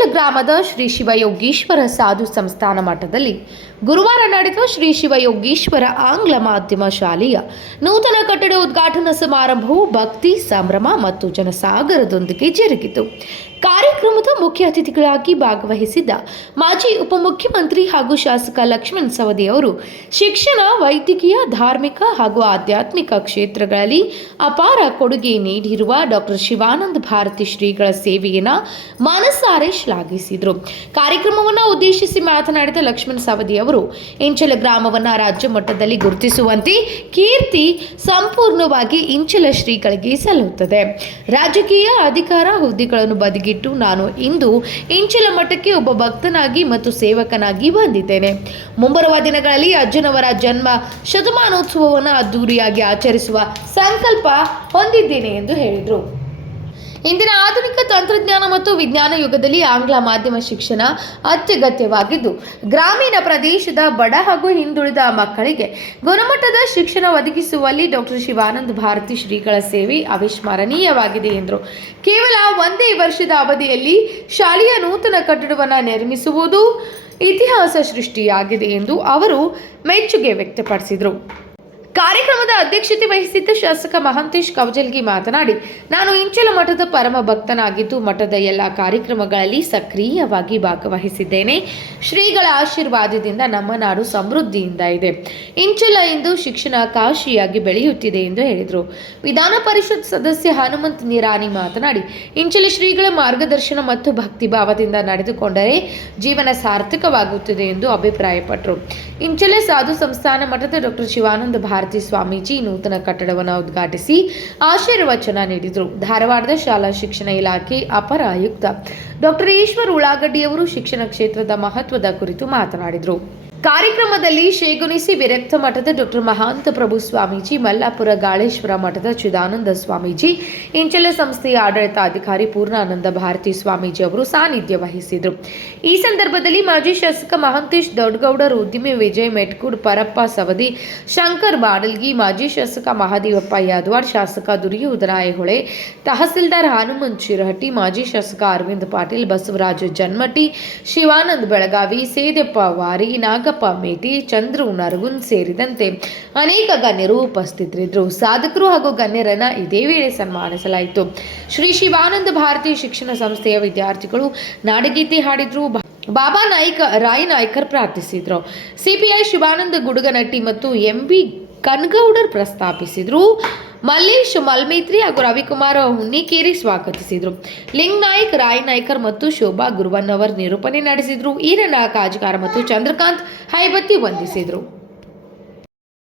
ಇಂಚಲ ಗ್ರಾಮದ ಶ್ರೀ ಶಿವಯೋಗೀಶ್ವರ ಸಾಧು ಸಂಸ್ಥಾನ ಮಠದಲ್ಲಿ ಗುರುವಾರ ನಡೆದ ಶ್ರೀ ಶಿವಯೋಗೀಶ್ವರ ಆಂಗ್ಲ ಮಾಧ್ಯಮ ಶಾಲೆಯ ನೂತನ ಕಟ್ಟಡ ಉದ್ಘಾಟನಾ ಸಮಾರಂಭವು ಭಕ್ತಿ ಸಂಭ್ರಮ ಮತ್ತು ಜನಸಾಗರದೊಂದಿಗೆ ಜರುಗಿತು. ಕಾರ್ಯಕ್ರಮದ ಮುಖ್ಯ ಅತಿಥಿಗಳಾಗಿ ಭಾಗವಹಿಸಿದ್ದ ಮಾಜಿ ಉಪಮುಖ್ಯಮಂತ್ರಿ ಹಾಗೂ ಶಾಸಕ ಲಕ್ಷ್ಮಣ ಸವದಿ ಅವರು ಶಿಕ್ಷಣ, ವೈದ್ಯಕೀಯ, ಧಾರ್ಮಿಕ ಹಾಗೂ ಆಧ್ಯಾತ್ಮಿಕ ಕ್ಷೇತ್ರಗಳಲ್ಲಿ ಅಪಾರ ಕೊಡುಗೆ ನೀಡಿರುವ ಡಾಕ್ಟರ್ ಶಿವಾನಂದ ಭಾರತಿ ಶ್ರೀಗಳ ಸೇವೆಯನ್ನು ಮನಸಾರೆ ಶ್ಲಾಘಿಸಿದರು. ಕಾರ್ಯಕ್ರಮವನ್ನು ಉದ್ದೇಶಿಸಿ ಮಾತನಾಡಿದ ಲಕ್ಷ್ಮಣ ಸವದಿ ಅವರು ಇಂಚಲ ಗ್ರಾಮವನ್ನು ರಾಜ್ಯ ಮಟ್ಟದಲ್ಲಿ ಗುರುತಿಸುವಂತೆ ಕೀರ್ತಿ ಸಂಪೂರ್ಣವಾಗಿ ಇಂಚಲ ಶ್ರೀಗಳಿಗೆ ಸಲ್ಲುತ್ತದೆ. ರಾಜಕೀಯ ಅಧಿಕಾರ ಹುದ್ದೆಗಳನ್ನು ಬದಿಗಿಟ್ಟು ನಾನು ಇಂದು ಇಂಚಲ ಮಠಕ್ಕೆ ಒಬ್ಬ ಭಕ್ತನಾಗಿ ಮತ್ತು ಸೇವಕನಾಗಿ ಬಂದಿದ್ದೇನೆ. ಮುಂಬರುವ ದಿನಗಳಲ್ಲಿ ಅಜ್ಜನವರ ಜನ್ಮ ಶತಮಾನೋತ್ಸವವನ್ನು ಅದ್ದೂರಿಯಾಗಿ ಆಚರಿಸುವ ಸಂಕಲ್ಪ ಹೊಂದಿದ್ದೇನೆ ಎಂದು ಹೇಳಿದರು. ಇಂದಿನ ಆಧುನಿಕ ತಂತ್ರಜ್ಞಾನ ಮತ್ತು ವಿಜ್ಞಾನ ಯುಗದಲ್ಲಿ ಆಂಗ್ಲ ಮಾಧ್ಯಮ ಶಿಕ್ಷಣ ಅತ್ಯಗತ್ಯವಾಗಿದ್ದು, ಗ್ರಾಮೀಣ ಪ್ರದೇಶದ ಬಡ ಹಾಗೂ ಹಿಂದುಳಿದ ಮಕ್ಕಳಿಗೆ ಗುಣಮಟ್ಟದ ಶಿಕ್ಷಣ ಒದಗಿಸುವಲ್ಲಿ ಡಾಕ್ಟರ್ ಶಿವಾನಂದ ಭಾರತಿ ಶ್ರೀಗಳ ಸೇವೆ ಅವಿಸ್ಮರಣೀಯವಾಗಿದೆ ಎಂದರು. ಕೇವಲ ಒಂದೇ ವರ್ಷದ ಅವಧಿಯಲ್ಲಿ ಶಾಲೆಯ ನೂತನ ಕಟ್ಟಡವನ್ನು ನಿರ್ಮಿಸುವುದು ಇತಿಹಾಸ ಸೃಷ್ಟಿಯಾಗಿದೆ ಎಂದು ಅವರು ಮೆಚ್ಚುಗೆ ವ್ಯಕ್ತಪಡಿಸಿದರು. ಕಾರ್ಯಕ್ರಮದ ಅಧ್ಯಕ್ಷತೆ ವಹಿಸಿದ್ದ ಶಾಸಕ ಮಹಾಂತೇಶ್ ಕವಜಲ್ಗಿ ಮಾತನಾಡಿ, ನಾನು ಇಂಚಲ ಮಠದ ಪರಮ ಭಕ್ತನಾಗಿದ್ದು ಮಠದ ಎಲ್ಲ ಕಾರ್ಯಕ್ರಮಗಳಲ್ಲಿ ಸಕ್ರಿಯವಾಗಿ ಭಾಗವಹಿಸಿದ್ದೇನೆ. ಶ್ರೀಗಳ ಆಶೀರ್ವಾದದಿಂದ ನಮ್ಮ ನಾಡು ಸಮೃದ್ಧಿಯಿಂದ ಇದೆ. ಇಂಚಲ ಇಂದು ಶಿಕ್ಷಣ ಕಾಶಿಯಾಗಿ ಬೆಳೆಯುತ್ತಿದೆ ಎಂದು ಹೇಳಿದರು. ವಿಧಾನ ಪರಿಷತ್ ಸದಸ್ಯ ಹನುಮಂತ ನಿರಾಣಿ ಮಾತನಾಡಿ, ಇಂಚಲ ಶ್ರೀಗಳ ಮಾರ್ಗದರ್ಶನ ಮತ್ತು ಭಕ್ತಿಭಾವದಿಂದ ನಡೆದುಕೊಂಡರೆ ಜೀವನ ಸಾರ್ಥಕವಾಗುತ್ತದೆ ಎಂದು ಅಭಿಪ್ರಾಯಪಟ್ಟರು. ಇಂಚಲ ಸಾಧು ಸಂಸ್ಥಾನ ಮಠದ ಡಾಕ್ಟರ್ ಶಿವಾನಂದ ಭಾರತಿ ಸ್ವಾಮೀಜಿ ನೂತನ ಕಟ್ಟಡವನ್ನು ಉದ್ಘಾಟಿಸಿ ಆಶೀರ್ವಚನ ನೀಡಿದರು. ಧಾರವಾಡದ ಶಾಲಾ ಶಿಕ್ಷಣ ಇಲಾಖೆ ಅಪರ ಆಯುಕ್ತ ಡಾಕ್ಟರ್ ಈಶ್ವರ್ ಉಳ್ಳಾಗಡ್ಡಿಯವರು ಶಿಕ್ಷಣ ಕ್ಷೇತ್ರದ ಮಹತ್ವದ ಕುರಿತು ಮಾತನಾಡಿದರು. ಕಾರ್ಯಕ್ರಮದಲ್ಲಿ ಶೇಗುಣಿಸಿ ವಿರಕ್ತ ಮಠದ ಡಾಕ್ಟರ್ ಮಹಾಂತ ಪ್ರಭು ಸ್ವಾಮೀಜಿ, ಮಲ್ಲಾಪುರ ಗಾಳೇಶ್ವರ ಮಠದ ಚಿದಾನಂದ ಸ್ವಾಮೀಜಿ, ಇಂಚಲ ಸಂಸ್ಥೆಯ ಆಡಳಿತಾಧಿಕಾರಿ ಪೂರ್ಣಾನಂದ ಭಾರತಿ ಸ್ವಾಮೀಜಿ ಅವರು ಸಾನ್ನಿಧ್ಯ ವಹಿಸಿದರು. ಈ ಸಂದರ್ಭದಲ್ಲಿ ಮಾಜಿ ಶಾಸಕ ಮಹಾಂತೇಶ್ ದೊಡ್ಡಗೌಡರು, ಉದ್ಯಮಿ ವಿಜಯ್ ಮೆಟ್ಕೂಡ್, ಪರಪ್ಪ ಸವದಿ, ಶಂಕರ್ ಬಾಡಲ್ಗಿ, ಮಾಜಿ ಶಾಸಕ ಮಹಾದೇವಪ್ಪ ಯಾದವಾಡ್, ಶಾಸಕ ದುರ್ಯೋಧನ ಐಹೊಳೆ, ತಹಸೀಲ್ದಾರ್ ಹನುಮಂತ್ ಶಿರಹಟ್ಟಿ, ಮಾಜಿ ಶಾಸಕ ಅರವಿಂದ್ ಪಾಟೀಲ್, ಬಸವರಾಜ ಜನ್ಮಟಿ, ಶಿವಾನಂದ್ ಬೆಳಗಾವಿ, ಸೇದಪ್ಪ ವಾರಿ, ನಾಗಪ್ಪ ಮೇಟಿ, ಚಂದ್ರು ನರಗುನ್ ಸೇರಿದಂತೆ ಅನೇಕ ಗಣ್ಯರು ಉಪಸ್ಥಿತರಿದ್ದರು. ಸಾಧಕರು ಹಾಗೂ ಗಣ್ಯರನ್ನ ಇದೇ ವೇಳೆ ಸನ್ಮಾನಿಸಲಾಯಿತು. ಶ್ರೀ ಶಿವಾನಂದ ಭಾರತಿ ಶಿಕ್ಷಣ ಸಂಸ್ಥೆಯ ವಿದ್ಯಾರ್ಥಿಗಳು ನಾಡಗೀತೆ ಹಾಡಿದ್ರು. ಬಾಬಾ ರಾಯ್ ನಾಯ್ಕರ್ ಪ್ರಾರ್ಥಿಸಿದ್ರು. ಸಿಪಿಐ ಶಿವಾನಂದ ಗುಡುಗನಟ್ಟಿ ಮತ್ತು ಎಂಬಿ ಕನ್ಗೌಡರ್ ಪ್ರಸ್ತಾಪಿಸಿದ್ರು. ಮಲ್ಲೇಶ್ ಮಲ್ಮೇತ್ರಿ ಹಾಗೂ ರವಿಕುಮಾರ್ ಹುನ್ನಿಕೇರಿ ಸ್ವಾಗತಿಸಿದರು. ಲಿಂಗ್ ನಾಯ್ಕ್, ರಾಯ್ ನಾಯ್ಕರ್ ಮತ್ತು ಶೋಭಾ ಗುರುವನ್ನವರ್ ನಿರೂಪಣೆ ನಡೆಸಿದರು. ಈರಣ್ಣ ಕಾಜ್ಗಾರ್ ಮತ್ತು ಚಂದ್ರಕಾಂತ್ ಹೈಬತ್ತಿ ವಂದಿಸಿದರು.